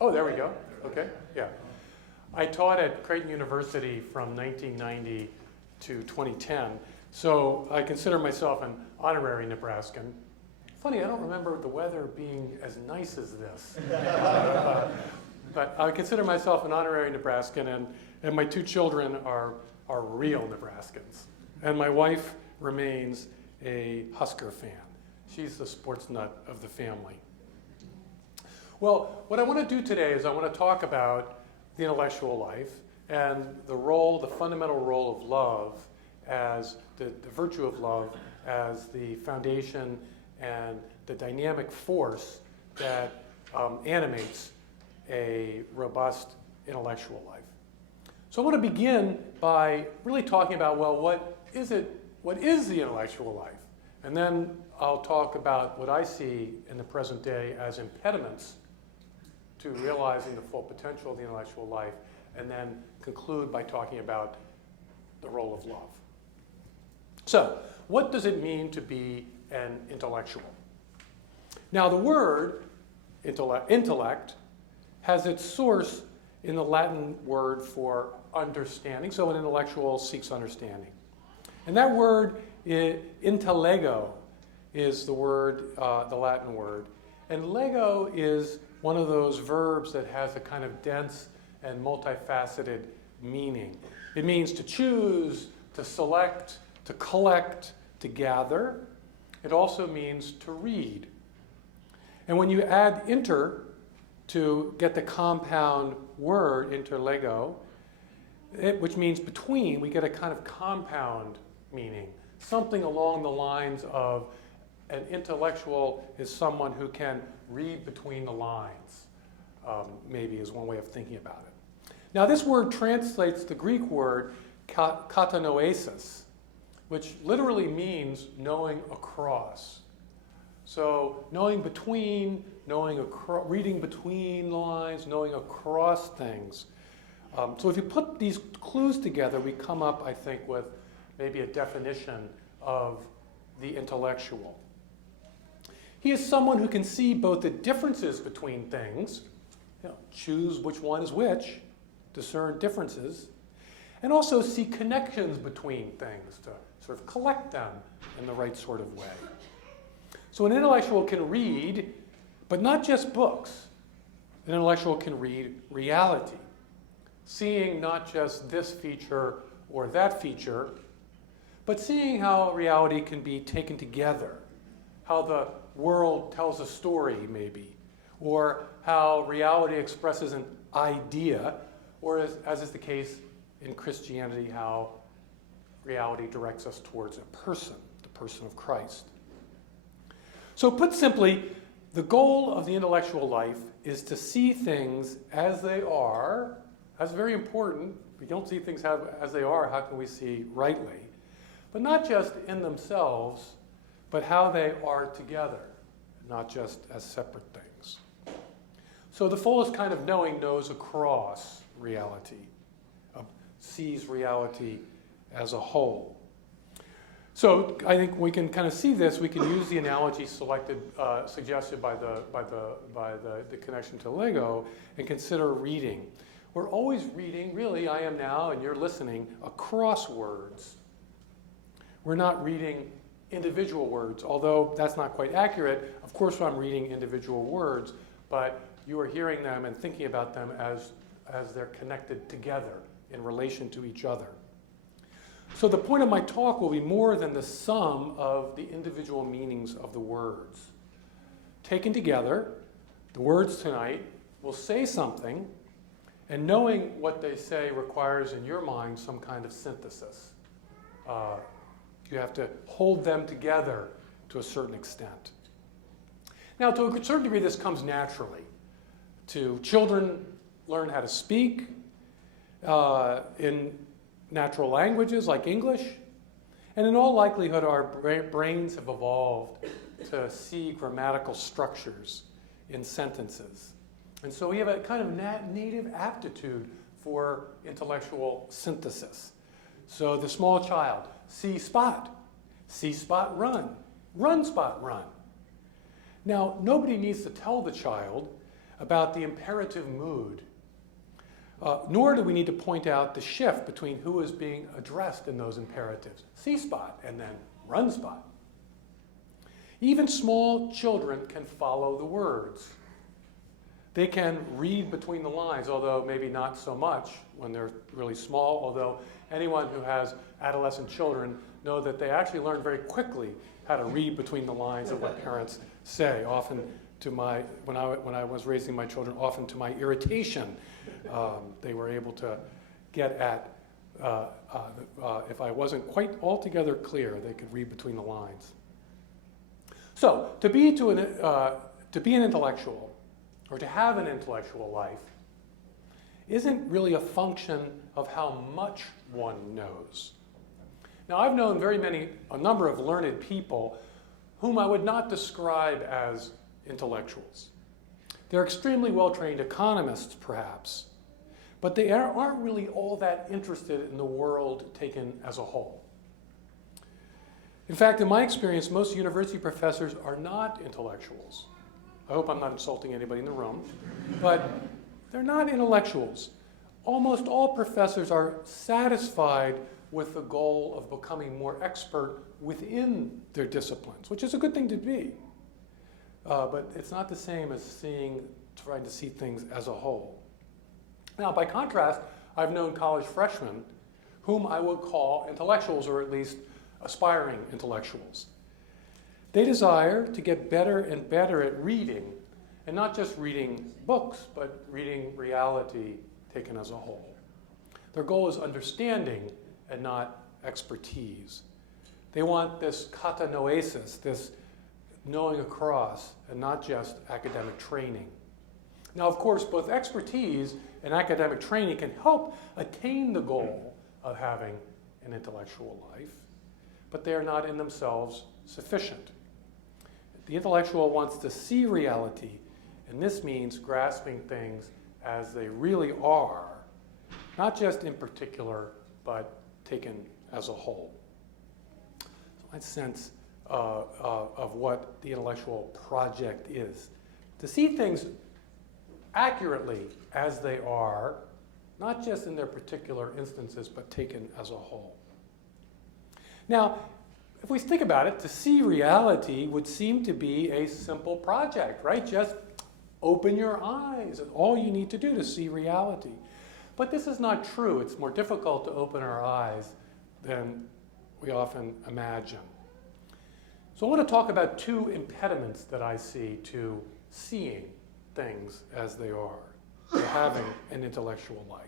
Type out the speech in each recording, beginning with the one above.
Oh, there we go. Okay, yeah. I taught at Creighton University from 1990 to 2010, so I consider myself an honorary Nebraskan. Funny, I don't remember the weather being as nice as this. But I consider myself an honorary Nebraskan, and my two children are real Nebraskans. And my wife remains a Husker fan. She's the sports nut of the family. Well, what I want to do today is I want to talk about the intellectual life and the role, the fundamental role of love as the virtue of love as the foundation and the dynamic force that animates a robust intellectual life. So I want to begin by really talking about, well, what is the intellectual life? And then I'll talk about what I see in the present day as impediments to realizing the full potential of the intellectual life, and then conclude by talking about the role of love. So, what does it mean to be an intellectual? Now, the word intellect has its source in the Latin word for understanding. So an intellectual seeks understanding. And that word, intellego, is the word, the Latin word. And lego is one of those verbs that has a kind of dense and multifaceted meaning. It means to choose, to select, to collect, to gather. It also means to read. And when you add inter to get the compound word interlego, which means between, we get a kind of compound meaning. Something along the lines of an intellectual is someone who can read between the lines, maybe is one way of thinking about it. Now this word translates the Greek word katanoesis, which literally means knowing across. So knowing between, reading between lines, knowing across things. So if you put these clues together, we come up, I think, with maybe a definition of the intellectual. He is someone who can see both the differences between things, choose which one is which, discern differences, and also see connections between things to sort of collect them in the right sort of way. So an intellectual can read, but not just books. An intellectual can read reality, seeing not just this feature or that feature, but seeing how reality can be taken together, how the world tells a story, maybe, or how reality expresses an idea, or as is the case in Christianity, how reality directs us towards a person, the person of Christ. So put simply, the goal of the intellectual life is to see things as they are. That's very important. If we don't see things as they are, how can we see rightly? But not just in themselves, but how they are together, not just as separate things. So the fullest kind of knowing knows across reality, sees reality as a whole. So I think we can kind of see this. We can use the analogy suggested by the connection to Lego and consider reading. We're always reading, really, I am now, and you're listening, across words. We're not reading individual words, although that's not quite accurate. Of course I'm reading individual words, but you are hearing them and thinking about them as they're connected together in relation to each other. So the point of my talk will be more than the sum of the individual meanings of the words. Taken together, the words tonight will say something, and knowing what they say requires in your mind some kind of synthesis. You have to hold them together to a certain extent. Now, to a certain degree, this comes naturally. To children learn how to speak in natural languages like English, and in all likelihood, our brains have evolved to see grammatical structures in sentences. And so we have a kind of native aptitude for intellectual synthesis. So the small child, see spot run, run spot run. Now, nobody needs to tell the child about the imperative mood, nor do we need to point out the shift between who is being addressed in those imperatives, see spot and then run spot. Even small children can follow the words. They can read between the lines, although maybe not so much when they're really small, although anyone who has adolescent children know that they actually learn very quickly how to read between the lines of what parents say, often to my, when I was raising my children, often to my irritation. They were able to get at, if I wasn't quite altogether clear, they could read between the lines. So, to be an intellectual, or to have an intellectual life, isn't really a function of how much one knows. Now, I've known a number of learned people whom I would not describe as intellectuals. They're extremely well-trained economists, perhaps, but they aren't really all that interested in the world taken as a whole. In fact, in my experience, most university professors are not intellectuals. I hope I'm not insulting anybody in the room, but they're not intellectuals. Almost all professors are satisfied with the goal of becoming more expert within their disciplines, which is a good thing to be. But it's not the same as trying to see things as a whole. Now, by contrast, I've known college freshmen whom I would call intellectuals, or at least aspiring intellectuals. They desire to get better and better at reading, and not just reading books, but reading reality taken as a whole. Their goal is understanding and not expertise. They want this katanoesis, this knowing across, and not just academic training. Now, of course, both expertise and academic training can help attain the goal of having an intellectual life, but they are not in themselves sufficient. The intellectual wants to see reality, and this means grasping things as they really are, not just in particular, but taken as a whole. So my sense of what the intellectual project is, to see things accurately as they are, not just in their particular instances, but taken as a whole. Now, if we think about it, to see reality would seem to be a simple project, right? Just open your eyes. That's all you need to do to see reality. But this is not true. It's more difficult to open our eyes than we often imagine. So I want to talk about two impediments that I see to seeing things as they are, to having an intellectual life.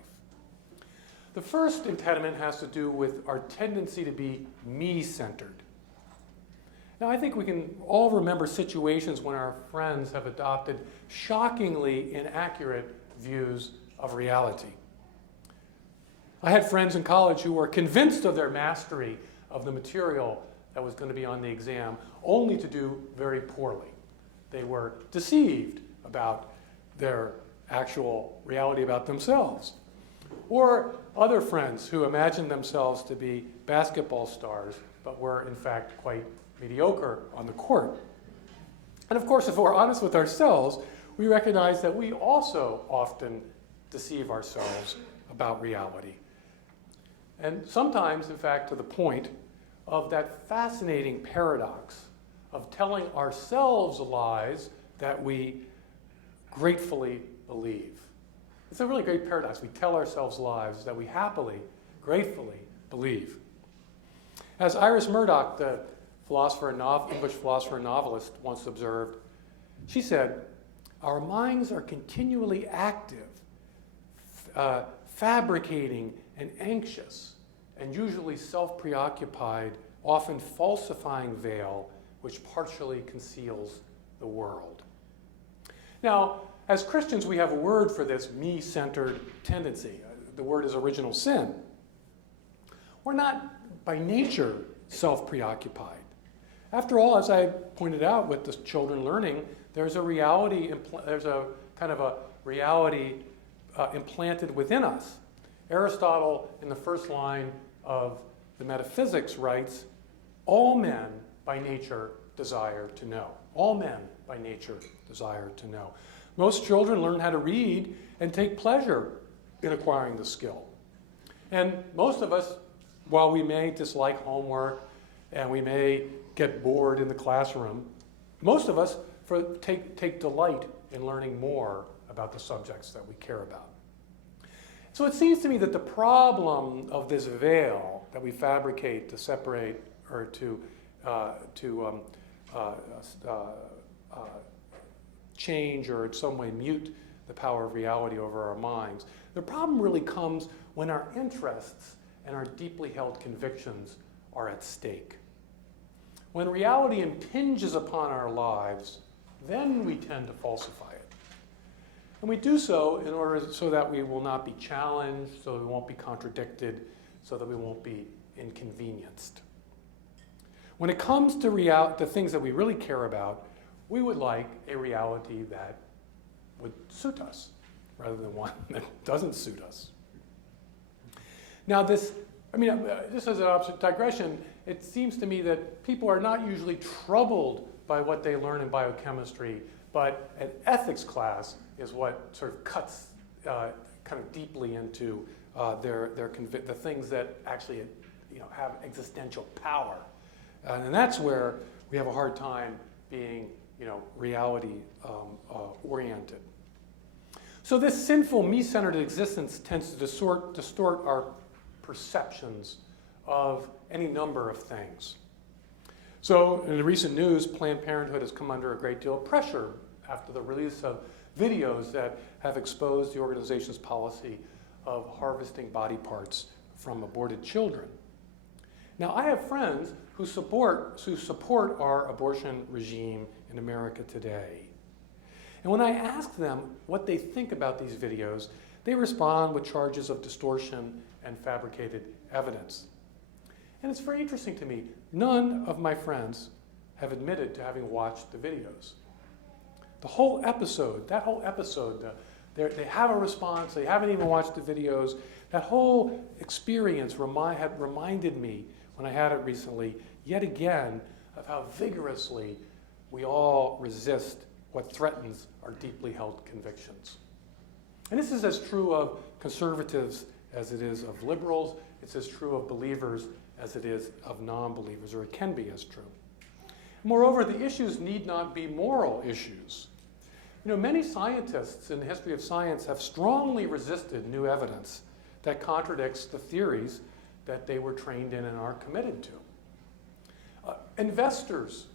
The first impediment has to do with our tendency to be me-centered. Now, I think we can all remember situations when our friends have adopted shockingly inaccurate views of reality. I had friends in college who were convinced of their mastery of the material that was going to be on the exam, only to do very poorly. They were deceived about their actual reality about themselves. Or other friends who imagined themselves to be basketball stars, but were in fact quite mediocre on the court. And of course, if we're honest with ourselves, we recognize that we also often deceive ourselves about reality. And sometimes, in fact, to the point of that fascinating paradox of telling ourselves lies that we gratefully believe. It's a really great paradox. We tell ourselves lies that we happily, gratefully believe. As Iris Murdoch, the English philosopher and novelist, once observed, she said, "Our minds are continually active, fabricating and anxious, and usually self-preoccupied, often falsifying veil which partially conceals the world." Now, as Christians, we have a word for this me-centered tendency. The word is original sin. We're not, by nature, self-preoccupied. After all, as I pointed out with the children learning, there's a reality, there's a kind of a reality implanted within us. Aristotle, in the first line of the Metaphysics, writes, "All men by nature desire to know." All men by nature desire to know. Most children learn how to read and take pleasure in acquiring the skill. And most of us, while we may dislike homework and we may get bored in the classroom, most of us take delight in learning more about the subjects that we care about. So it seems to me that the problem of this veil that we fabricate to separate or to change or in some way mute the power of reality over our minds, the problem really comes when our interests and our deeply held convictions are at stake. When reality impinges upon our lives, then we tend to falsify it. And we do so in order so that we will not be challenged, so that we won't be contradicted, so that we won't be inconvenienced. When it comes to the things that we really care about, we would like a reality that would suit us, rather than one that doesn't suit us. Now just as an digression, it seems to me that people are not usually troubled by what they learn in biochemistry, but an ethics class is what sort of cuts kind of deeply into the things that actually have existential power. And that's where we have a hard time being reality oriented. So this sinful, me-centered existence tends to distort our perceptions of any number of things. So in the recent news, Planned Parenthood has come under a great deal of pressure after the release of videos that have exposed the organization's policy of harvesting body parts from aborted children. Now, I have friends who support our abortion regime in America today. And when I ask them what they think about these videos, they respond with charges of distortion and fabricated evidence. And it's very interesting to me. None of my friends have admitted to having watched the videos. That whole episode, they have a response, they haven't even watched the videos. That whole experience had reminded me, when I had it recently, yet again, of how vigorously we all resist what threatens our deeply held convictions. And this is as true of conservatives as it is of liberals. It's as true of believers as it is of non-believers, or it can be as true. Moreover, the issues need not be moral issues. Many scientists in the history of science have strongly resisted new evidence that contradicts the theories that they were trained in and are committed to. Investors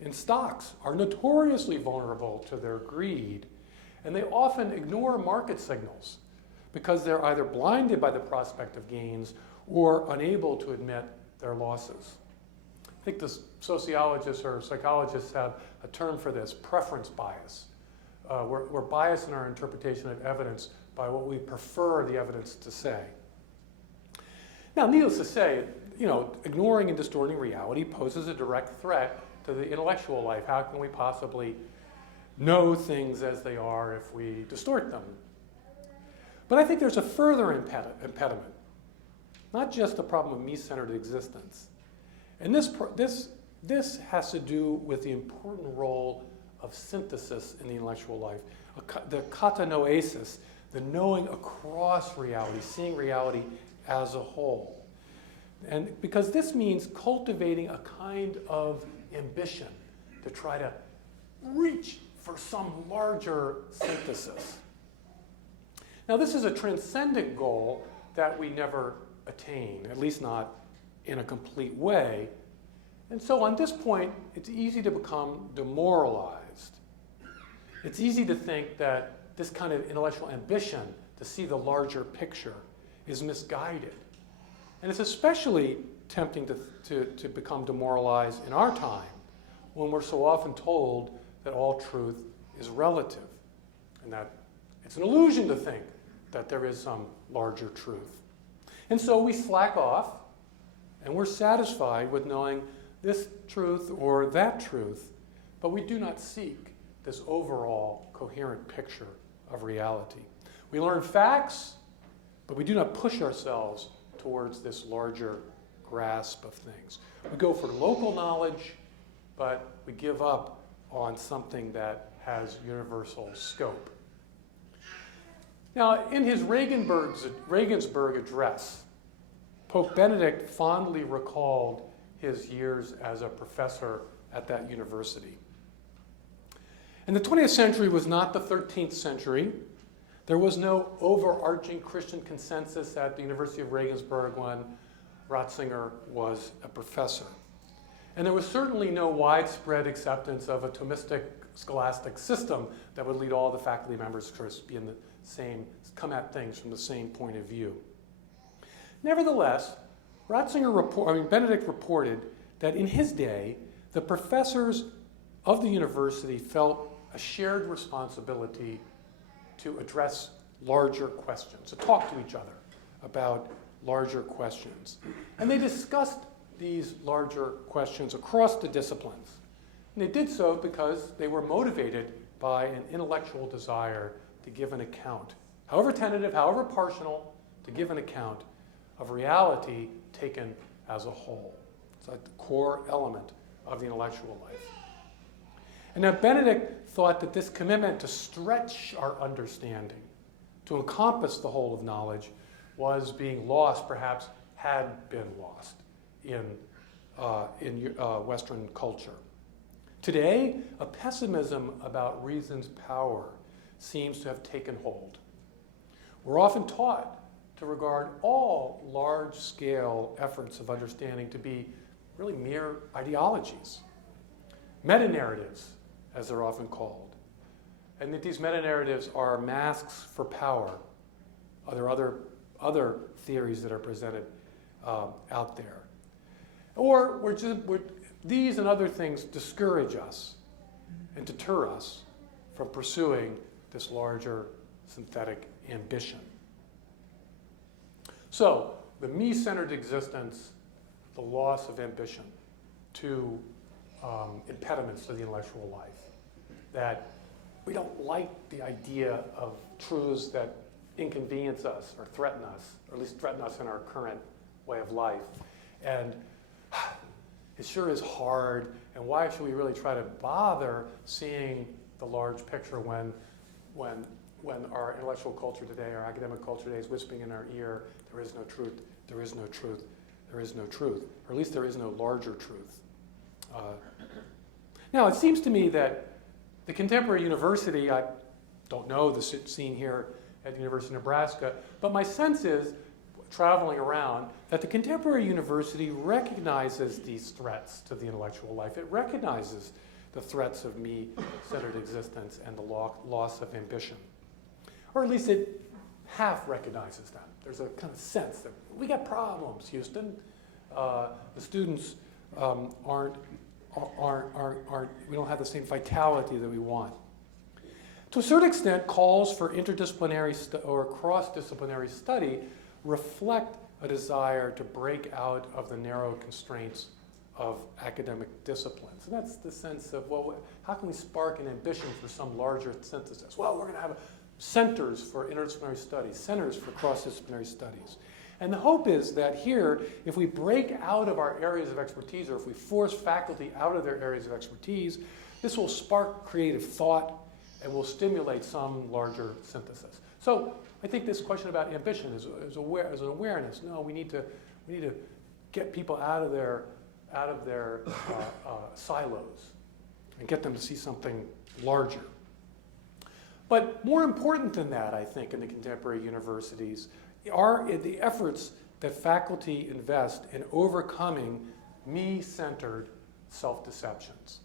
in stocks are notoriously vulnerable to their greed, and they often ignore market signals because they're either blinded by the prospect of gains or unable to admit their losses. I think the sociologists or psychologists have a term for this, preference bias. We're biased in our interpretation of evidence by what we prefer the evidence to say. Now, needless to say, ignoring and distorting reality poses a direct threat to the intellectual life. How can we possibly know things as they are if we distort them? But I think there's a further impediment, not just the problem of me-centered existence. And this has to do with the important role of synthesis in the intellectual life, the katanoesis, the knowing across reality, seeing reality as a whole. And because this means cultivating a kind of ambition to try to reach for some larger synthesis. Now, this is a transcendent goal that we never attain, at least not in a complete way. And so on this point, it's easy to become demoralized. It's easy to think that this kind of intellectual ambition to see the larger picture is misguided. And it's especially tempting to become demoralized in our time when we're so often told that all truth is relative and that it's an illusion to think that there is some larger truth. And so we slack off and we're satisfied with knowing this truth or that truth, but we do not seek this overall coherent picture of reality. We learn facts, but we do not push ourselves towards this larger grasp of things. We go for local knowledge, but we give up on something that has universal scope. Now, in his Regensburg address, Pope Benedict fondly recalled his years as a professor at that university. And the 20th century was not the 13th century. There was no overarching Christian consensus at the University of Regensburg when Ratzinger was a professor. And there was certainly no widespread acceptance of a Thomistic scholastic system that would lead all the faculty members to be in the same, come at things from the same point of view. Nevertheless, Benedict reported that in his day, the professors of the university felt a shared responsibility to address larger questions, to talk to each other about larger questions. And they discussed these larger questions across the disciplines. And they did so because they were motivated by an intellectual desire to give an account, however tentative, however partial, to give an account of reality taken as a whole. It's like the core element of the intellectual life. And now Benedict thought that this commitment to stretch our understanding, to encompass the whole of knowledge, was being lost, perhaps had been lost in Western culture. Today, a pessimism about reason's power seems to have taken hold. We're often taught to regard all large-scale efforts of understanding to be really mere ideologies, meta-narratives, as they're often called, and that these meta-narratives are masks for power. There are other theories that are presented out there. Or these and other things discourage us and deter us from pursuing this larger synthetic ambition. So, the me-centered existence, the loss of ambition, two impediments to the intellectual life. That we don't like the idea of truths that inconvenience us or threaten us, or at least threaten us in our current way of life. And it sure is hard, and why should we really try to bother seeing the large picture when our intellectual culture today, our academic culture today is whispering in our ear, there is no truth, there is no truth, there is no truth, or at least there is no larger truth. Now, it seems to me that the contemporary university, I don't know the scene here at the University of Nebraska, but my sense is, traveling around, that the contemporary university recognizes these threats to the intellectual life. It recognizes the threats of me-centered existence and the loss of ambition. Or at least it half recognizes them. There's a kind of sense that we got problems, Houston. The students we don't have the same vitality that we want. To a certain extent, calls for interdisciplinary or cross-disciplinary study reflect a desire to break out of the narrow constraints of academic disciplines. And that's the sense of, well, how can we spark an ambition for some larger synthesis? Well, we're going to have centers for interdisciplinary studies, centers for cross-disciplinary studies. And the hope is that here, if we break out of our areas of expertise, or if we force faculty out of their areas of expertise, this will spark creative thought and will stimulate some larger synthesis. So I think this question about ambition is an awareness. No, we need to get people out of their silos and get them to see something larger. But more important than that, I think, in the contemporary universities are the efforts that faculty invest in overcoming me-centered self-deceptions.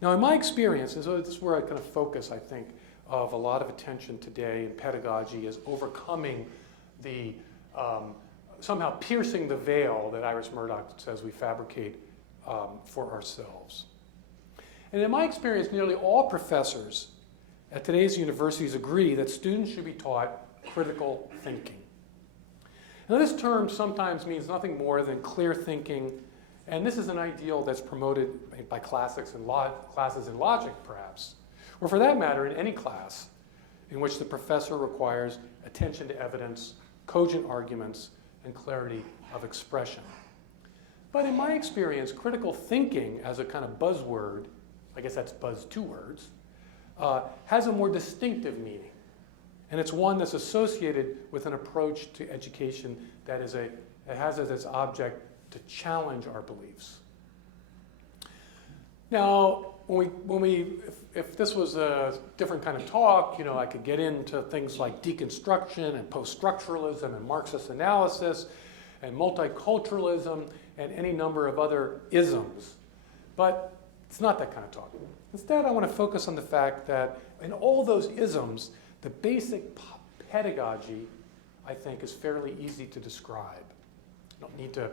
Now, in my experience, and so this is where I kind of focus, I think, of a lot of attention today in pedagogy, is overcoming the, somehow piercing the veil that Iris Murdoch says we fabricate for ourselves. And in my experience, nearly all professors at today's universities agree that students should be taught critical thinking. Now, this term sometimes means nothing more than clear thinking, and this is an ideal that's promoted by classes in logic, perhaps, or for that matter, in any class in which the professor requires attention to evidence, cogent arguments, and clarity of expression. But in my experience, critical thinking as a kind of buzzword, I guess that's buzz two words, has a more distinctive meaning. And it's one that's associated with an approach to education that has as its object to challenge our beliefs. Now, if this was a different kind of talk, I could get into things like deconstruction and post-structuralism and Marxist analysis and multiculturalism and any number of other isms. But it's not that kind of talk. Instead, I want to focus on the fact that in all those isms, the basic pedagogy, I think, is fairly easy to describe. You don't need to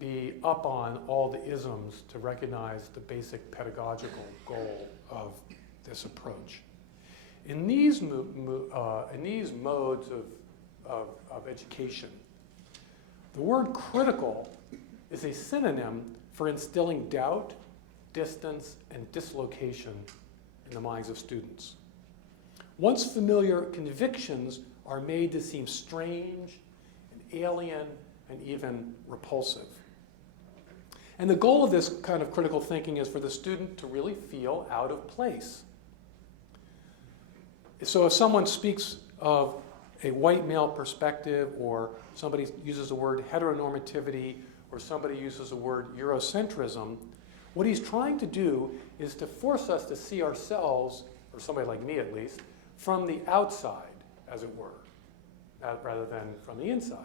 be up on all the isms to recognize the basic pedagogical goal of this approach. In these modes of education, the word critical is a synonym for instilling doubt, distance, and dislocation in the minds of students. Once familiar convictions are made to seem strange and alien and even repulsive. And the goal of this kind of critical thinking is for the student to really feel out of place. So if someone speaks of a white male perspective, or somebody uses the word heteronormativity, or somebody uses the word Eurocentrism, what he's trying to do is to force us to see ourselves, or somebody like me at least, from the outside, as it were, rather than from the inside.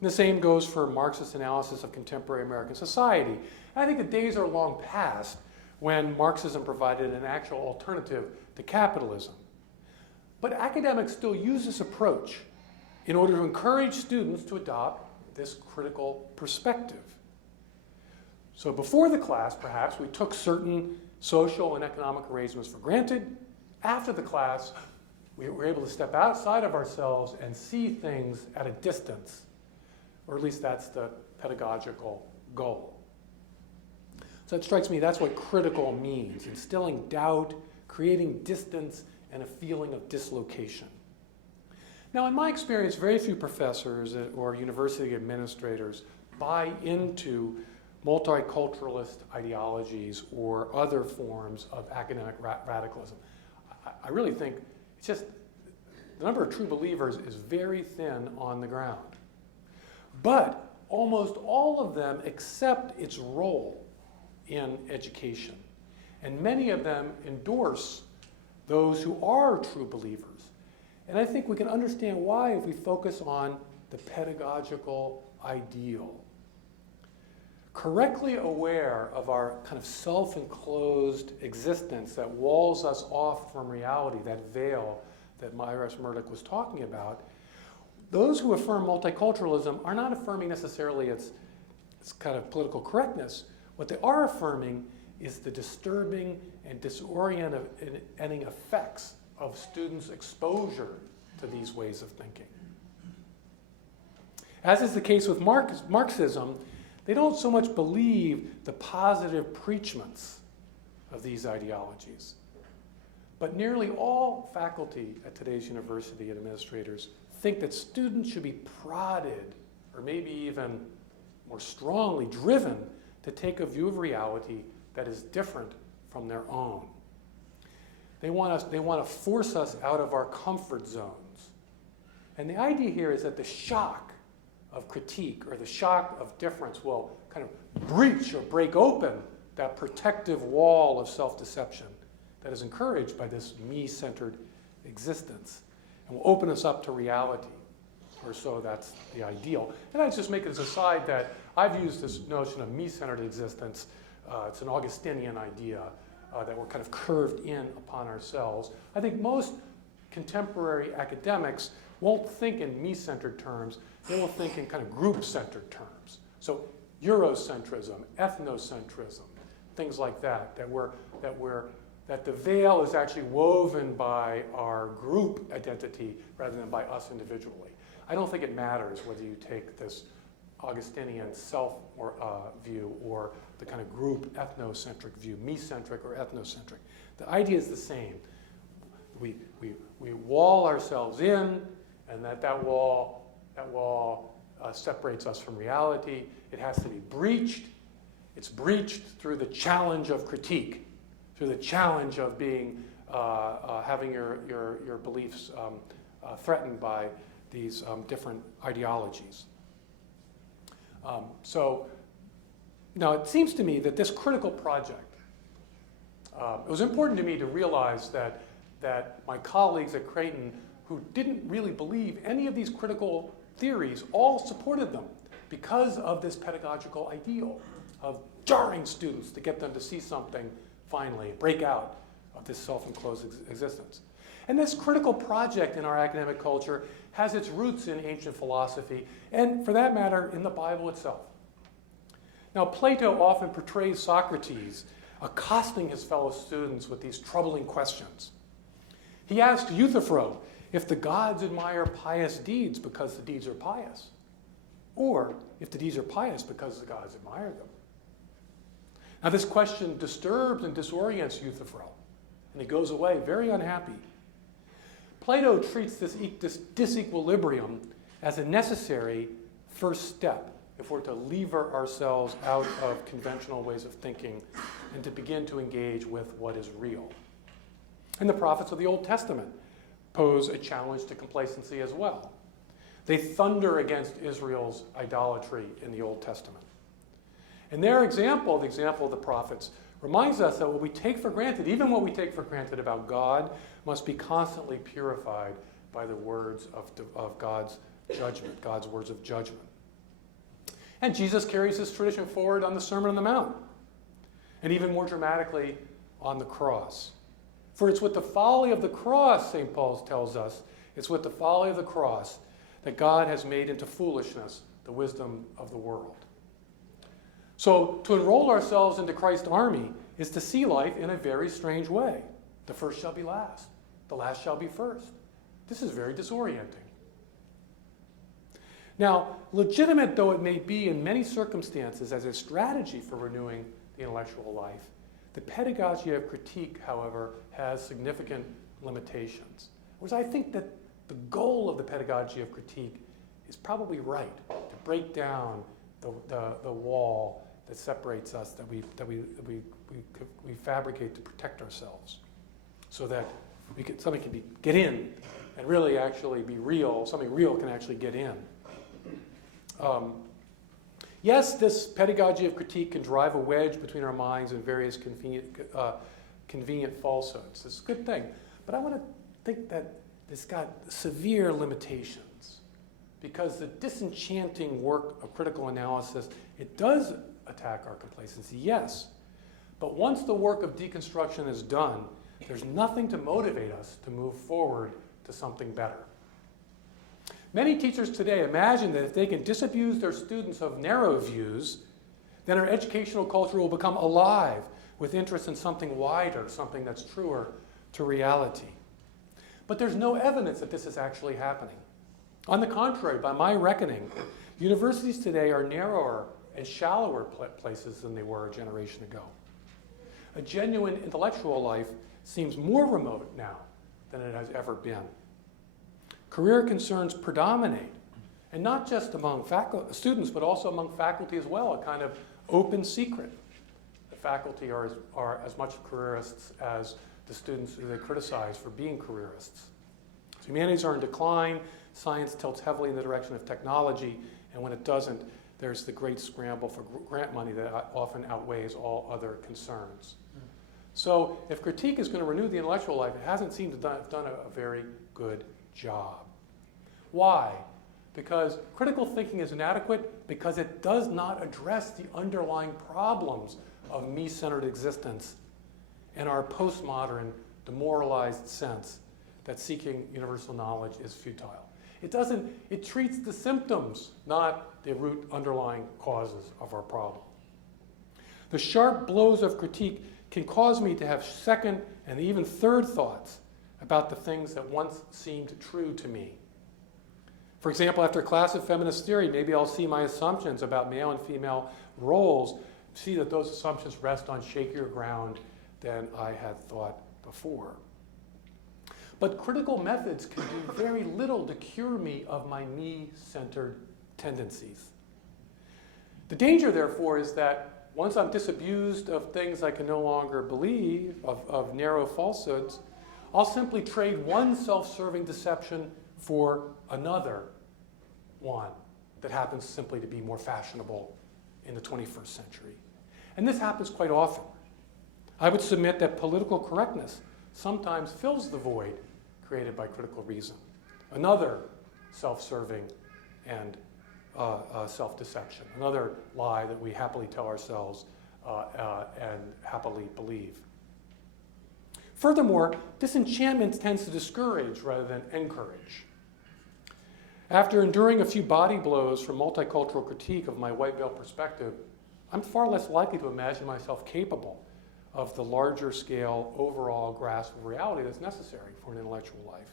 And the same goes for Marxist analysis of contemporary American society. And I think the days are long past when Marxism provided an actual alternative to capitalism. But academics still use this approach in order to encourage students to adopt this critical perspective. So before the class, perhaps, we took certain social and economic arrangements for granted. After the class, we were able to step outside of ourselves and see things at a distance, or at least that's the pedagogical goal. So it strikes me that's what critical means, instilling doubt, creating distance, and a feeling of dislocation. Now, in my experience, very few professors or university administrators buy into multiculturalist ideologies or other forms of academic radicalism. I really think it's just the number of true believers is very thin on the ground. But almost all of them accept its role in education. And many of them endorse those who are true believers. And I think we can understand why if we focus on the pedagogical ideal. Correctly aware of our kind of self-enclosed existence that walls us off from reality, that veil that Myris Murdoch was talking about, those who affirm multiculturalism are not affirming necessarily its kind of political correctness. What they are affirming is the disturbing and disorienting effects of students' exposure to these ways of thinking. As is the case with Marxism, they don't so much believe the positive preachments of these ideologies. But nearly all faculty at today's university and administrators think that students should be prodded, or maybe even more strongly driven, to take a view of reality that is different from their own. They want to force us out of our comfort zones. And the idea here is that the shock of critique or the shock of difference will kind of breach or break open that protective wall of self-deception that is encouraged by this me-centered existence, and will open us up to reality, or so that's the ideal. And I just make it as an aside that I've used this notion of me-centered existence. It's an Augustinian idea that we're kind of curved in upon ourselves. I think most contemporary academics won't think in me-centered terms. They will think in kind of group-centered terms. So Eurocentrism, ethnocentrism, things like that, that the veil is actually woven by our group identity rather than by us individually. I don't think it matters whether you take this Augustinian self view or the kind of group ethnocentric view, me-centric or ethnocentric. The idea is the same. We wall ourselves in, and that wall separates us from reality. It has to be breached. It's breached through the challenge of critique. through the challenge of being, having your beliefs threatened by these different ideologies. So now it seems to me that this critical project, it was important to me to realize that my colleagues at Creighton who didn't really believe any of these critical theories all supported them because of this pedagogical ideal of jarring students to get them to see something finally, break out of this self-enclosed existence. And this critical project in our academic culture has its roots in ancient philosophy, and for that matter, in the Bible itself. Now, Plato often portrays Socrates accosting his fellow students with these troubling questions. He asked Euthyphro if the gods admire pious deeds because the deeds are pious, or if the deeds are pious because the gods admire them. Now, this question disturbs and disorients Euthyphro, and he goes away very unhappy. Plato treats this disequilibrium as a necessary first step if we're to lever ourselves out of conventional ways of thinking and to begin to engage with what is real. And the prophets of the Old Testament pose a challenge to complacency as well. They thunder against Israel's idolatry in the Old Testament. And their example, the example of the prophets, reminds us that what we take for granted, even what we take for granted about God, must be constantly purified by the words of God's judgment, God's words of judgment. And Jesus carries this tradition forward on the Sermon on the Mount, and even more dramatically on the cross. For it's with the folly of the cross, St. Paul tells us, it's with the folly of the cross that God has made into foolishness the wisdom of the world. So to enroll ourselves into Christ's army is to see life in a very strange way. The first shall be last. The last shall be first. This is very disorienting. Now, legitimate though it may be in many circumstances as a strategy for renewing the intellectual life, the pedagogy of critique, however, has significant limitations. Whereas I think that the goal of the pedagogy of critique is probably right, to break down the wall that separates us, that we fabricate to protect ourselves, so that something can get in and really actually be real. Something real can actually get in. Yes, this pedagogy of critique can drive a wedge between our minds and various convenient falsehoods. It's a good thing. But I want to think that it's got severe limitations, because the disenchanting work of critical analysis, it does attack our complacency, yes. But once the work of deconstruction is done, there's nothing to motivate us to move forward to something better. Many teachers today imagine that if they can disabuse their students of narrow views, then our educational culture will become alive with interest in something wider, something that's truer to reality. But there's no evidence that this is actually happening. On the contrary, by my reckoning, universities today are narrower and shallower places than they were a generation ago. A genuine intellectual life seems more remote now than it has ever been. Career concerns predominate, and not just among students, but also among faculty as well, a kind of open secret. The faculty are as much careerists as the students who they criticize for being careerists. So humanities are in decline, science tilts heavily in the direction of technology, and when it doesn't, there's the great scramble for grant money that often outweighs all other concerns. So if critique is going to renew the intellectual life, it hasn't seemed to have done a very good job. Why? Because critical thinking is inadequate because it does not address the underlying problems of me-centered existence and our postmodern, demoralized sense that seeking universal knowledge is futile. It treats the symptoms, not the root underlying causes of our problem. The sharp blows of critique can cause me to have second and even third thoughts about the things that once seemed true to me. For example, after a class of feminist theory, maybe I'll see my assumptions about male and female roles, see that those assumptions rest on shakier ground than I had thought before. But critical methods can do very little to cure me of my me-centered tendencies. The danger, therefore, is that once I'm disabused of things I can no longer believe, of narrow falsehoods, I'll simply trade one self-serving deception for another one that happens simply to be more fashionable in the 21st century. And this happens quite often. I would submit that political correctness sometimes fills the void created by critical reason. Another self-serving and self-deception, another lie that we happily tell ourselves and happily believe. Furthermore, disenchantment tends to discourage rather than encourage. After enduring a few body blows from multicultural critique of my white male perspective, I'm far less likely to imagine myself capable of the larger scale overall grasp of reality that's necessary for an intellectual life.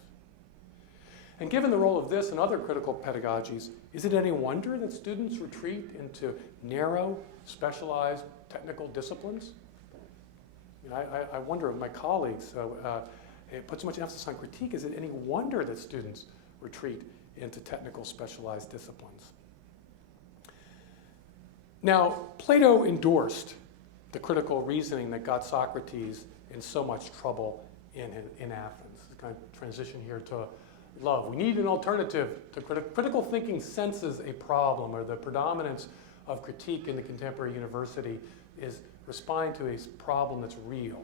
And given the role of this and other critical pedagogies, is it any wonder that students retreat into narrow, specialized technical disciplines? I wonder of my colleagues put so much emphasis on critique. Is it any wonder that students retreat into technical, specialized disciplines? Now, Plato endorsed the critical reasoning that got Socrates in so much trouble in Athens. It's kind of transition here to love. We need an alternative to critical thinking senses a problem, or the predominance of critique in the contemporary university is responding to a problem that's real.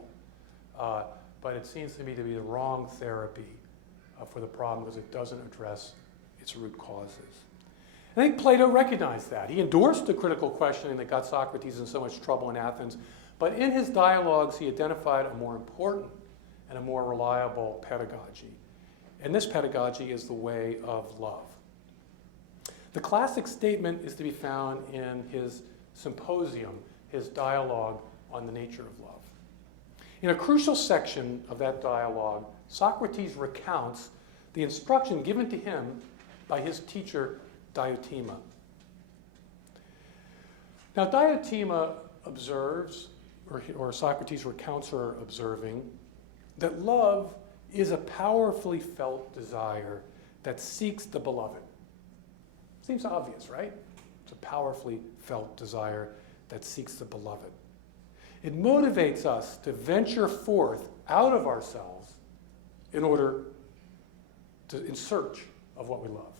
But it seems to me to be the wrong therapy for the problem because it doesn't address its root causes. I think Plato recognized that. He endorsed the critical questioning that got Socrates in so much trouble in Athens, but in his dialogues he identified a more important and a more reliable pedagogy. And this pedagogy is the way of love. The classic statement is to be found in his symposium, his dialogue on the nature of love. In a crucial section of that dialogue, Socrates recounts the instruction given to him by his teacher, Diotima. Now, Diotima observes, or Socrates recounts her observing, that love is a powerfully felt desire that seeks the beloved. Seems obvious, right? It's a powerfully felt desire that seeks the beloved. It motivates us to venture forth out of ourselves in search of what we love.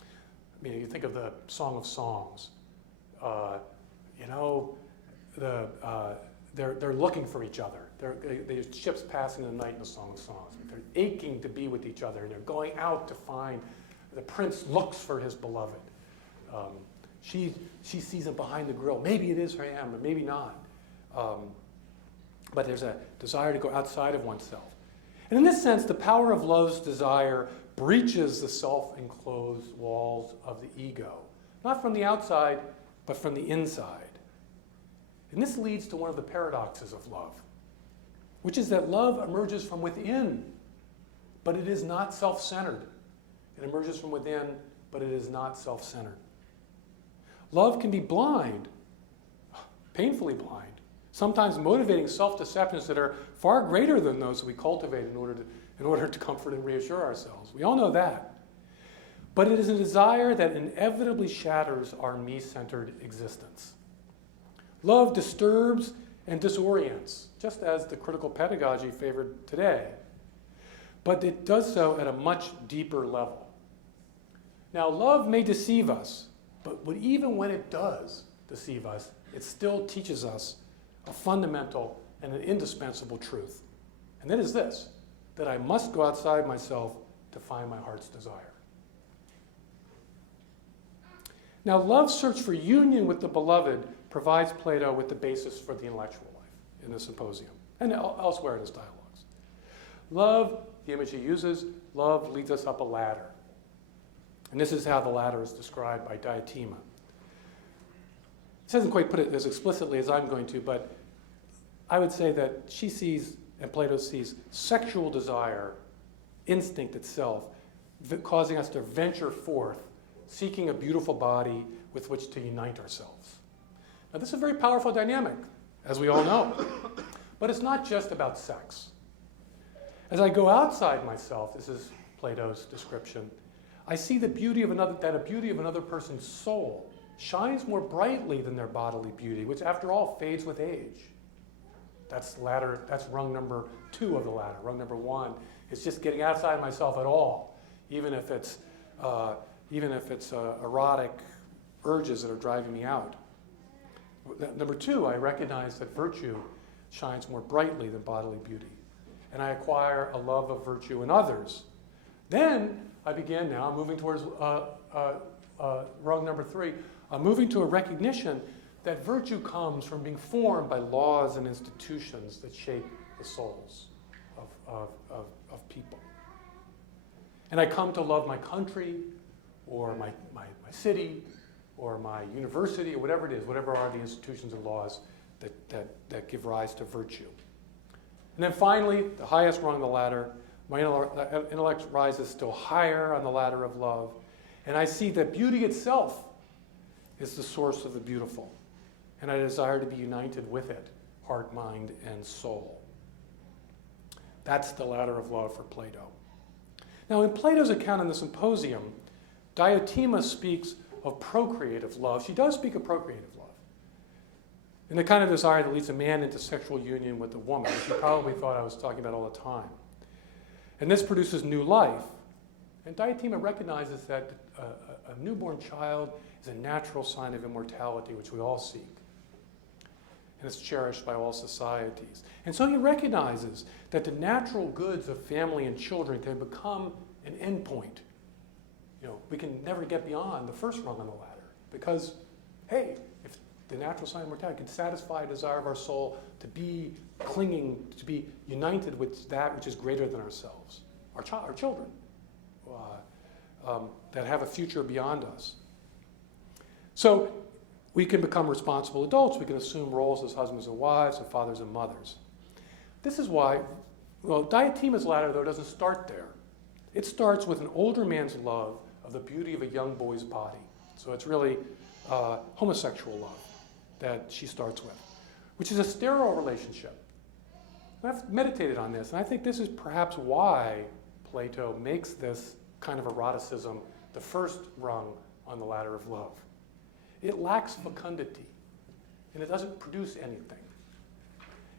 I mean, you think of the Song of Songs. They're looking for each other. There's ships passing in the night in the Song of Songs. They're aching to be with each other, and they're going out to find. The prince looks for his beloved. She sees him behind the grill. Maybe it is for him, but maybe not. But there's a desire to go outside of oneself. And in this sense, the power of love's desire breaches the self-enclosed walls of the ego, not from the outside, but from the inside. And this leads to one of the paradoxes of love, which is that love emerges from within, but it is not self-centered. It emerges from within, but it is not self-centered. Love can be blind, painfully blind, sometimes motivating self-deceptions that are far greater than those that we cultivate in order to comfort and reassure ourselves. We all know that. But it is a desire that inevitably shatters our me-centered existence. Love disturbs and disorients, just as the critical pedagogy favored today. But it does so at a much deeper level. Now, love may deceive us, but even when it does deceive us, it still teaches us a fundamental and an indispensable truth. And that is this, that I must go outside myself to find my heart's desire. Now, love's search for union with the beloved provides Plato with the basis for the intellectual life in the symposium and elsewhere in his dialogues. Love, the image he uses, love leads us up a ladder. And this is how the ladder is described by Diotima. He doesn't quite put it as explicitly as I'm going to, but I would say that she sees, and Plato sees, sexual desire, instinct itself, causing us to venture forth, seeking a beautiful body with which to unite ourselves. Now, this is a very powerful dynamic, as we all know. But it's not just about sex. As I go outside myself, this is Plato's description, I see the beauty of another person's soul shines more brightly than their bodily beauty, which after all fades with age. That's rung number 2 of the ladder. Rung number 1 is just getting outside myself at all, even if it's erotic urges that are driving me out. Number 2, I recognize that virtue shines more brightly than bodily beauty, and I acquire a love of virtue in others. Then I begin now moving towards rung number 3. I'm moving to a recognition that virtue comes from being formed by laws and institutions that shape the souls of people. And I come to love my country, or my city, or my university, or whatever it is, whatever are the institutions and laws that give rise to virtue. And then finally, the highest rung of the ladder, my intellect rises still higher on the ladder of love, and I see that beauty itself is the source of the beautiful, and I desire to be united with it, heart, mind, and soul. That's the ladder of love for Plato. Now, in Plato's account in the Symposium, Diotima speaks of procreative love. She does speak of procreative love, and the kind of desire that leads a man into sexual union with a woman, which you probably thought I was talking about all the time. And this produces new life. And Diotima recognizes that a newborn child is a natural sign of immortality, which we all seek. And it's cherished by all societies. And so he recognizes that the natural goods of family and children can become an endpoint. We can never get beyond the first rung on the ladder because, hey, if the natural sign of mortality can satisfy a desire of our soul to be clinging, to be united with that which is greater than ourselves, our children, that have a future beyond us. So we can become responsible adults. We can assume roles as husbands and wives, and fathers and mothers. This is why, Diotima's ladder, though, doesn't start there. It starts with an older man's love of the beauty of a young boy's body. So it's really homosexual love that she starts with, which is a sterile relationship. And I've meditated on this, and I think this is perhaps why Plato makes this kind of eroticism the first rung on the ladder of love. It lacks fecundity, and it doesn't produce anything.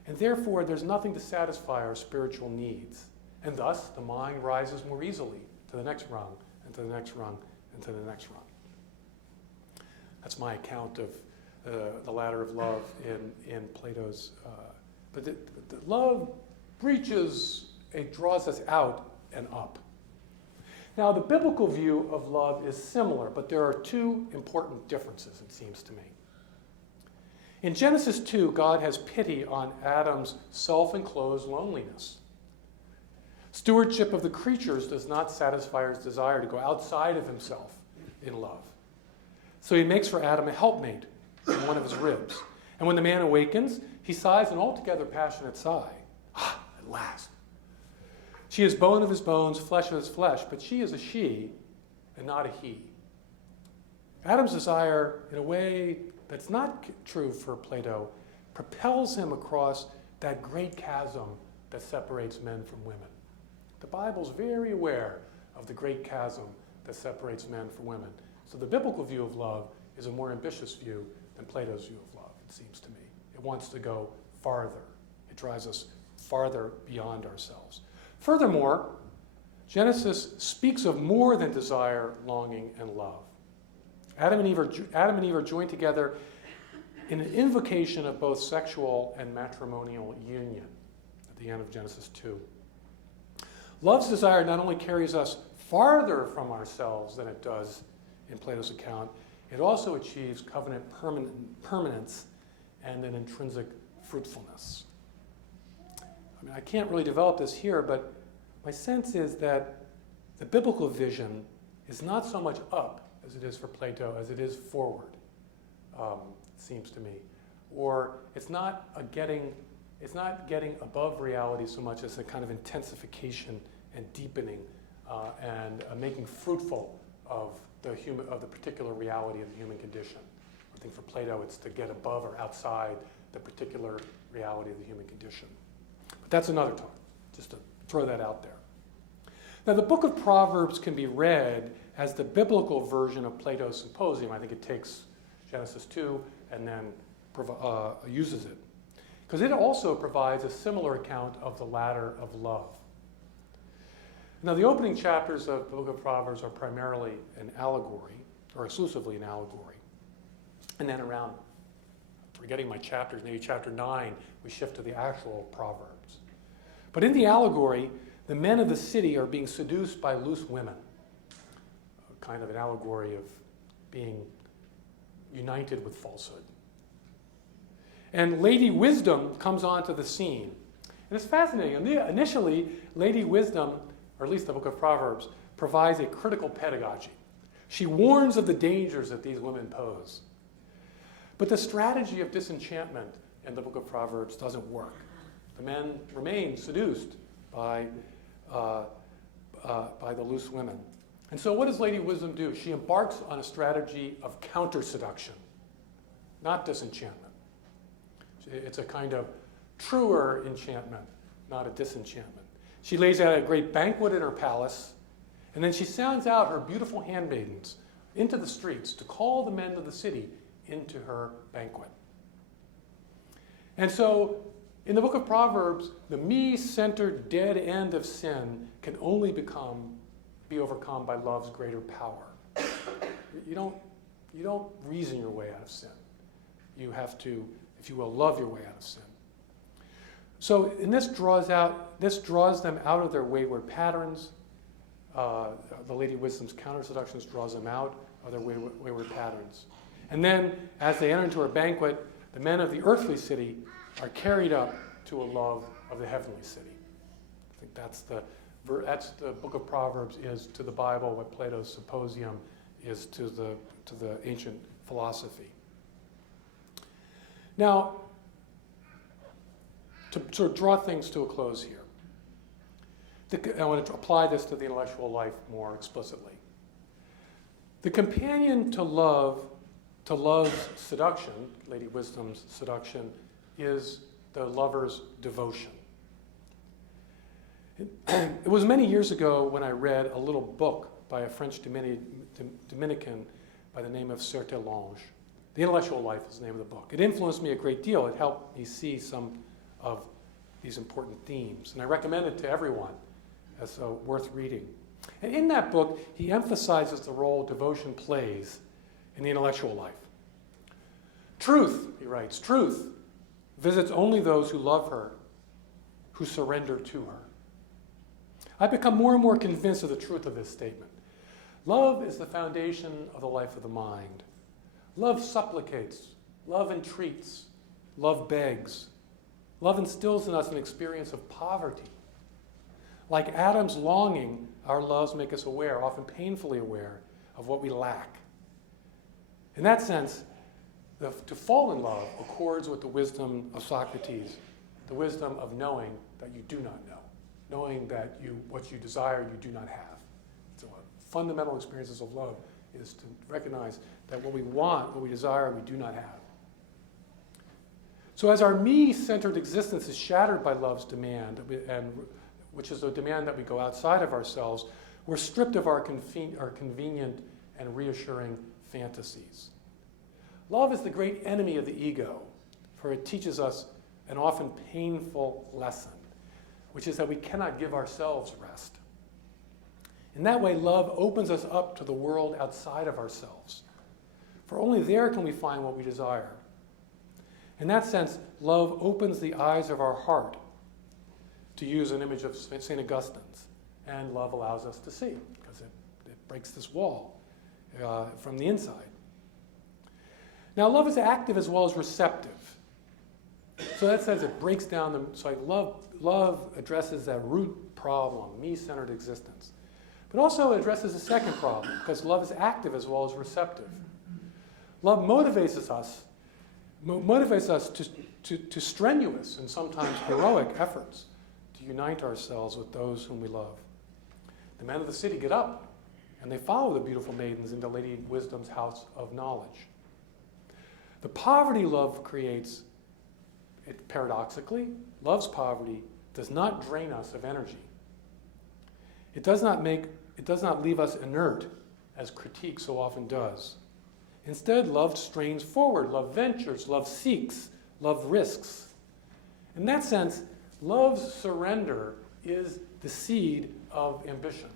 And therefore, there's nothing to satisfy our spiritual needs. And thus, the mind rises more easily to the next rung, and to the next rung, and to the next rung. That's my account of the ladder of love in Plato's. But the love reaches, it draws us out and up. Now, the biblical view of love is similar, but there are 2 important differences, it seems to me. In Genesis 2, God has pity on Adam's self-enclosed loneliness. Stewardship of the creatures does not satisfy his desire to go outside of himself in love. So he makes for Adam a helpmate in one of his ribs. And when the man awakens, he sighs an altogether passionate sigh. At last. She is bone of his bones, flesh of his flesh, but she is a she and not a he. Adam's desire, in a way that's not true for Plato, propels him across that great chasm that separates men from women. The Bible's very aware of the great chasm that separates men from women. So the biblical view of love is a more ambitious view than Plato's view of love, it seems to me. It wants to go farther. It drives us farther beyond ourselves. Furthermore, Genesis speaks of more than desire, longing, and love. Adam and Eve are joined together in an invocation of both sexual and matrimonial union at the end of Genesis 2. Love's desire not only carries us farther from ourselves than it does in Plato's account, it also achieves covenant permanence and an intrinsic fruitfulness. I can't really develop this here, but my sense is that the biblical vision is not so much up as it is for Plato, as it is forward, it seems to me. Or it's not getting above reality so much as a kind of intensification and deepening and making fruitful of the particular reality of the human condition. I think for Plato, it's to get above or outside the particular reality of the human condition. But that's another talk, just to throw that out there. Now, the book of Proverbs can be read as the biblical version of Plato's Symposium. I think it takes Genesis 2 and then uses it. Because it also provides a similar account of the ladder of love. Now, the opening chapters of the book of Proverbs are primarily an allegory, or exclusively an allegory. And then around, forgetting my chapters, maybe chapter 9, we shift to the actual Proverbs. But in the allegory, the men of the city are being seduced by loose women. Kind of an allegory of being united with falsehood. And Lady Wisdom comes onto the scene. And it's fascinating. Initially, Lady Wisdom, or at least the book of Proverbs, provides a critical pedagogy. She warns of the dangers that these women pose. But the strategy of disenchantment in the book of Proverbs doesn't work. The men remain seduced by the loose women. And so what does Lady Wisdom do? She embarks on a strategy of counter-seduction, not disenchantment. It's a kind of truer enchantment, not a disenchantment. She lays out a great banquet in her palace, and then she sends out her beautiful handmaidens into the streets to call the men of the city into her banquet. And so, in the book of Proverbs, the me-centered dead end of sin can only be overcome by love's greater power. You don't reason your way out of sin. You have to, if you will, love your way out of sin. So, and this draws them out of their wayward patterns. The Lady Wisdom's counter-seductions draws them out of their wayward patterns. And then, as they enter into her banquet, the men of the earthly city are carried up to a love of the heavenly city. I think that's the book of Proverbs is to the Bible what Plato's Symposium is to the ancient philosophy. Now, to sort of draw things to a close here, I want to apply this to the intellectual life more explicitly. The companion to love's seduction, Lady Wisdom's seduction, is the lover's devotion. It was many years ago when I read a little book by a French Dominican by the name of Sertelange. The Intellectual Life is the name of the book. It influenced me a great deal. It helped me see some of these important themes. And I recommend it to everyone as worth reading. And in that book, he emphasizes the role devotion plays in the intellectual life. Truth, he writes, truth visits only those who love her, who surrender to her. I've become more and more convinced of the truth of this statement. Love is the foundation of the life of the mind. Love supplicates, love entreats, love begs. Love instills in us an experience of poverty. Like Adam's longing, our loves make us aware, often painfully aware, of what we lack. In that sense, to fall in love accords with the wisdom of Socrates, the wisdom of knowing that you do not know, knowing that what you desire you do not have. So fundamental experiences of love is to recognize that what we want, what we desire, we do not have. So as our me-centered existence is shattered by love's demand, which is a demand that we go outside of ourselves, we're stripped of our convenient and reassuring fantasies. Love is the great enemy of the ego, for it teaches us an often painful lesson, which is that we cannot give ourselves rest. In that way, love opens us up to the world outside of ourselves, for only there can we find what we desire. In that sense, love opens the eyes of our heart, to use an image of St. Augustine's, and love allows us to see, because it breaks this wall from the inside. Now, love is active as well as receptive. So that says it breaks down love addresses that root problem, me-centered existence. But also it addresses a second problem, because love is active as well as receptive. Love motivates us to strenuous and sometimes heroic efforts to unite ourselves with those whom we love. The men of the city get up, and they follow the beautiful maidens into Lady Wisdom's house of knowledge. The poverty love creates, paradoxically, love's poverty does not drain us of energy. It does not leave us inert, as critique so often does. Instead, love strains forward, love ventures, love seeks, love risks. In that sense, love's surrender is the seed of ambition.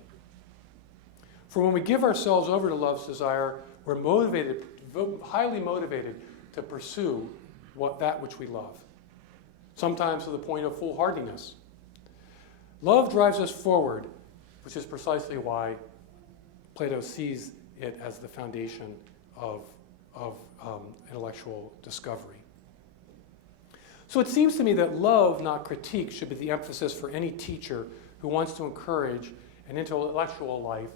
For when we give ourselves over to love's desire, we're motivated, highly motivated to pursue that which we love, sometimes to the point of foolhardiness. Love drives us forward, which is precisely why Plato sees it as the foundation of intellectual discovery. So it seems to me that love, not critique, should be the emphasis for any teacher who wants to encourage an intellectual life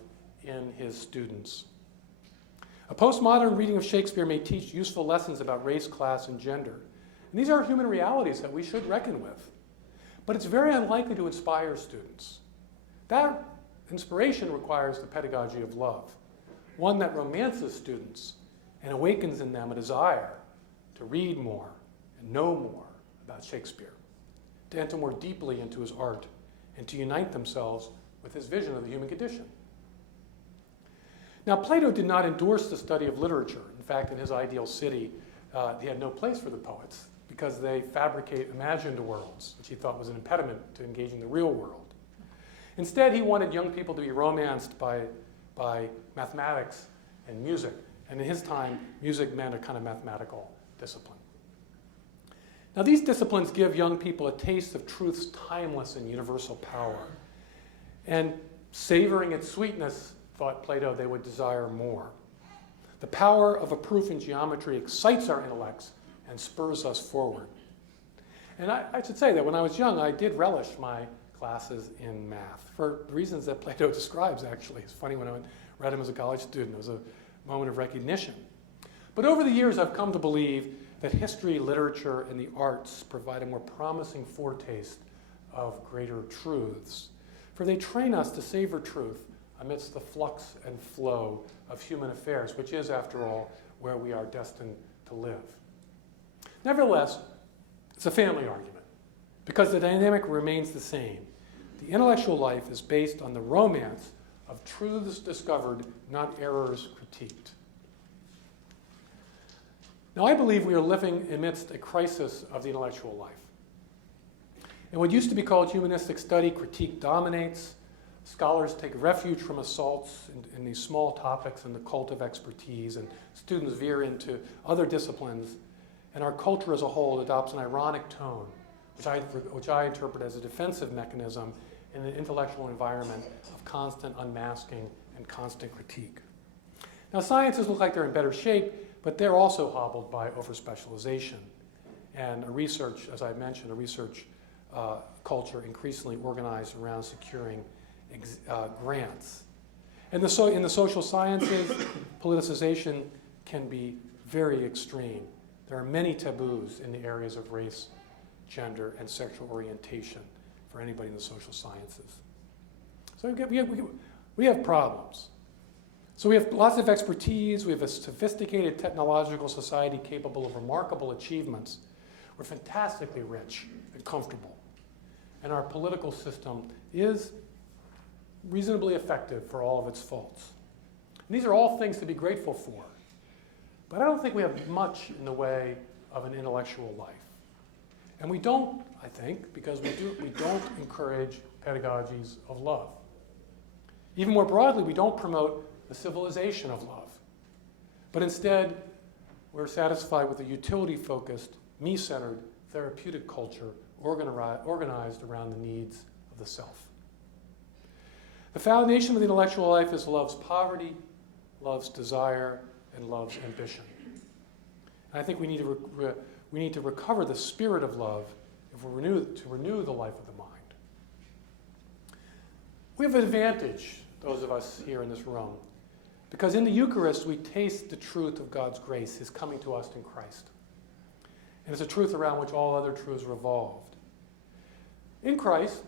in his students. A postmodern reading of Shakespeare may teach useful lessons about race, class, and gender. And these are human realities that we should reckon with. But it's very unlikely to inspire students. That inspiration requires the pedagogy of love, one that romances students and awakens in them a desire to read more and know more about Shakespeare, to enter more deeply into his art, and to unite themselves with his vision of the human condition. Now, Plato did not endorse the study of literature. In fact, in his ideal city, he had no place for the poets because they fabricate imagined worlds, which he thought was an impediment to engaging the real world. Instead, he wanted young people to be romanced by mathematics and music. And in his time, music meant a kind of mathematical discipline. Now, these disciplines give young people a taste of truth's timeless and universal power. And savoring its sweetness, thought Plato, they would desire more. The power of a proof in geometry excites our intellects and spurs us forward. And I should say that when I was young, I did relish my classes in math for reasons that Plato describes, actually. It's funny, when I read him as a college student, it was a moment of recognition. But over the years, I've come to believe that history, literature, and the arts provide a more promising foretaste of greater truths, for they train us to savor truth amidst the flux and flow of human affairs, which is, after all, where we are destined to live. Nevertheless, it's a family argument, because the dynamic remains the same. The intellectual life is based on the romance of truths discovered, not errors critiqued. Now, I believe we are living amidst a crisis of the intellectual life. In what used to be called humanistic study, critique dominates. Scholars take refuge from assaults in these small topics and the cult of expertise, and students veer into other disciplines, and our culture as a whole adopts an ironic tone, which I interpret as a defensive mechanism in an intellectual environment of constant unmasking and constant critique. Now, sciences look like they're in better shape, but they're also hobbled by overspecialization and a research, as I mentioned, a research culture increasingly organized around securing grants. And in the social sciences, politicization can be very extreme. There are many taboos in the areas of race, gender, and sexual orientation for anybody in the social sciences. So we have problems. So we have lots of expertise. We have a sophisticated technological society capable of remarkable achievements. We're fantastically rich and comfortable. And our political system is reasonably effective for all of its faults. And these are all things to be grateful for. But I don't think we have much in the way of an intellectual life. And we don't, I think, because we don't encourage pedagogies of love. Even more broadly, we don't promote the civilization of love. But instead, we're satisfied with a utility-focused, me-centered, therapeutic culture organized around the needs of the self. The foundation of the intellectual life is love's poverty, love's desire, and love's ambition. And I think we need to recover the spirit of love if we're to renew the life of the mind. We have an advantage, those of us here in this room, because in the Eucharist we taste the truth of God's grace, His coming to us in Christ. And it's a truth around which all other truths revolved. In Christ,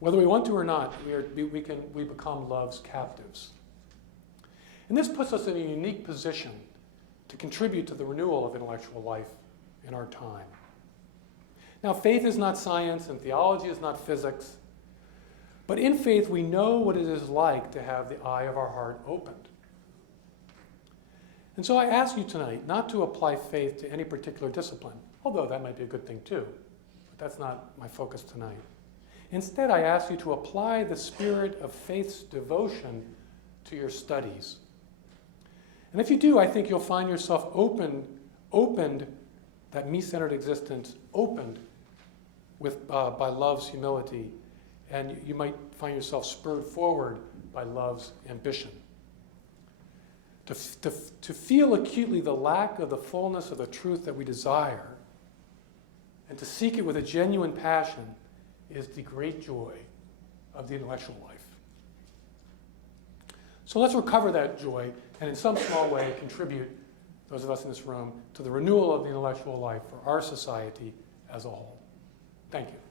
whether we want to or not, we become love's captives. And this puts us in a unique position to contribute to the renewal of intellectual life in our time. Now, faith is not science and theology is not physics, but in faith we know what it is like to have the eye of our heart opened. And so I ask you tonight not to apply faith to any particular discipline, although that might be a good thing too, but that's not my focus tonight. Instead, I ask you to apply the spirit of faith's devotion to your studies. And if you do, I think you'll find yourself opened, that me-centered existence opened by love's humility, and you might find yourself spurred forward by love's ambition. To feel acutely the lack of the fullness of the truth that we desire, and to seek it with a genuine passion, is the great joy of the intellectual life. So let's recover that joy and in some small way contribute, those of us in this room, to the renewal of the intellectual life for our society as a whole. Thank you.